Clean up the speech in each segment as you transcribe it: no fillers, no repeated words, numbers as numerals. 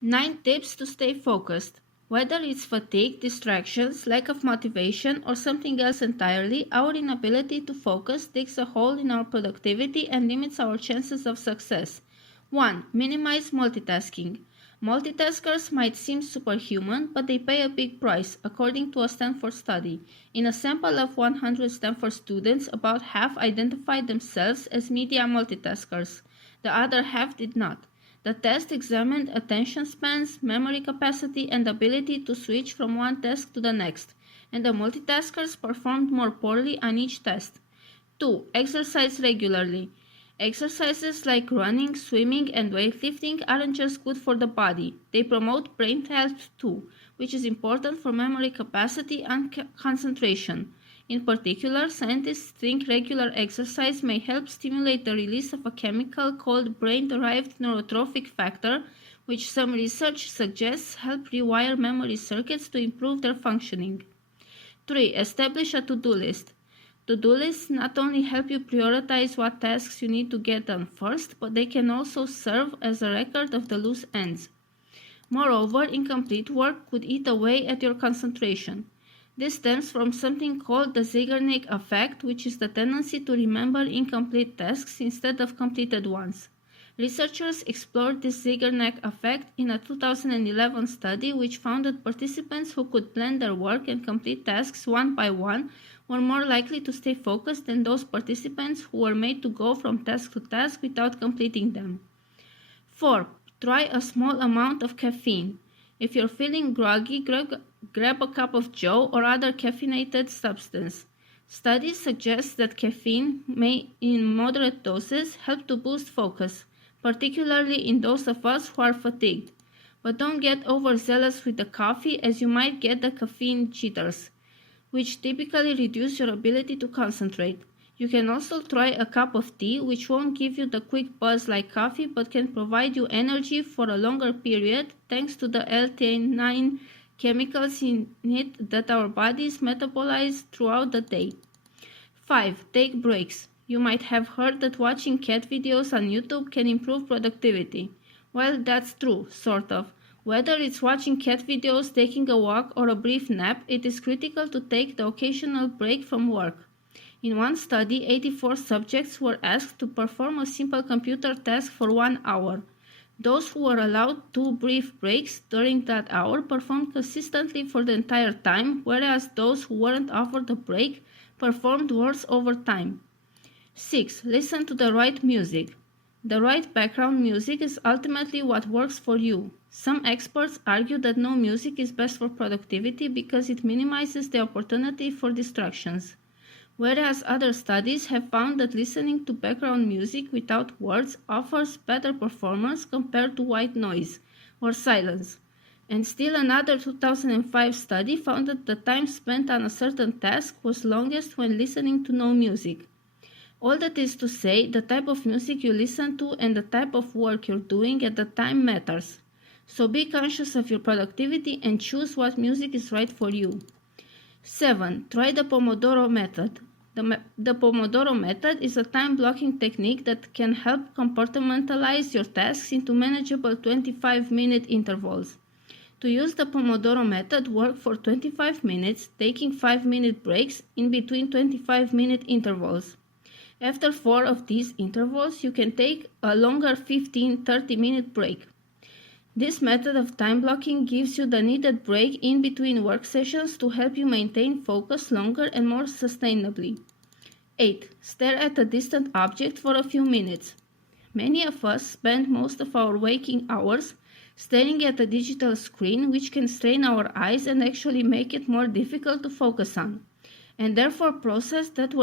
9 tips to stay focused. Whether it's fatigue, distractions, lack of motivation, or something else entirely, our inability to focus digs a hole in our productivity and limits our chances of success. 1. Minimize multitasking. Multitaskers might seem superhuman, but they pay a big price, according to a Stanford study. In a sample of 100 Stanford students, about half identified themselves as media multitaskers. The other half did not. The test examined attention spans, memory capacity, and ability to switch from one task to the next, and the multitaskers performed more poorly on each test. 2. Exercise regularly. Exercises like running, swimming, and weightlifting aren't just good for the body, they promote brain health too, which is important for memory capacity and concentration. In particular, scientists think regular exercise may help stimulate the release of a chemical called brain-derived neurotrophic factor, which some research suggests help rewire memory circuits to improve their functioning. 3. Establish a to-do list. To-do lists not only help you prioritize what tasks you need to get done first, but they can also serve as a record of the loose ends. Moreover, incomplete work could eat away at your concentration. This stems from something called the Zeigarnik effect, which is the tendency to remember incomplete tasks instead of completed ones. Researchers explored this Zeigarnik effect in a 2011 study which found that participants who could plan their work and complete tasks one by one were more likely to stay focused than those participants who were made to go from task to task without completing them. 4. Try a small amount of caffeine. If you're feeling groggy, grab a cup of joe or other caffeinated substance. Studies suggest that caffeine may, in moderate doses, help to boost focus, particularly in those of us who are fatigued. But don't get overzealous with the coffee, as you might get the caffeine jitters, which typically reduce your ability to concentrate. You can also try a cup of tea, which won't give you the quick buzz like coffee but can provide you energy for a longer period thanks to the L-theanine chemicals in it that our bodies metabolize throughout the day. 5. Take breaks. You might have heard that watching cat videos on YouTube can improve productivity. Well, that's true, sort of. Whether it's watching cat videos, taking a walk, or a brief nap, it is critical to take the occasional break from work. In one study, 84 subjects were asked to perform a simple computer task for 1 hour. Those who were allowed 2 brief breaks during that hour performed consistently for the entire time, whereas those who weren't offered a break performed worse over time. 6. Listen to the right music. The right background music is ultimately what works for you. Some experts argue that no music is best for productivity because it minimizes the opportunity for distractions, whereas other studies have found that listening to background music without words offers better performance compared to white noise or silence. And still another 2005 study found that the time spent on a certain task was longest when listening to no music. All that is to say, the type of music you listen to and the type of work you're doing at the time matters. So be conscious of your productivity and choose what music is right for you. 7. Try the Pomodoro method. The Pomodoro method is a time-blocking technique that can help compartmentalize your tasks into manageable 25-minute intervals. To use the Pomodoro method, work for 25 minutes, taking 5-minute breaks in between 25-minute intervals. After 4 of these intervals, you can take a longer 15-30-minute break. This method of time blocking gives you the needed break in between work sessions to help you maintain focus longer and more sustainably. 8. Stare at a distant object for a few minutes. Many of us spend most of our waking hours staring at a digital screen, which can strain our eyes and actually make it more difficult to focus on, and therefore process what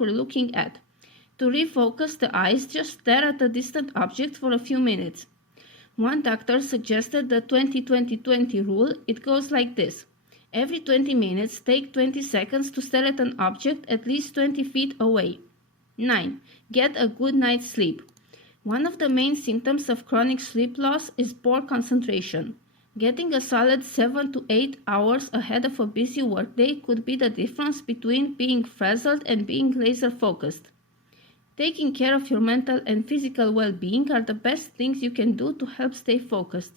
we're looking at. To refocus the eyes, just stare at a distant object for a few minutes. One doctor suggested the 20-20-20 rule. It goes like this. Every 20 minutes, take 20 seconds to stare at an object at least 20 feet away. 9. Get a good night's sleep. One of the main symptoms of chronic sleep loss is poor concentration. Getting a solid 7 to 8 hours ahead of a busy workday could be the difference between being frazzled and being laser focused. Taking care of your mental and physical well-being are the best things you can do to help stay focused.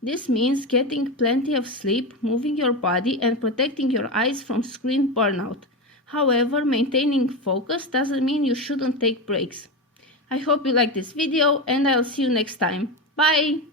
This means getting plenty of sleep, moving your body, and protecting your eyes from screen burnout. However, maintaining focus doesn't mean you shouldn't take breaks. I hope you like this video, and I'll see you next time. Bye!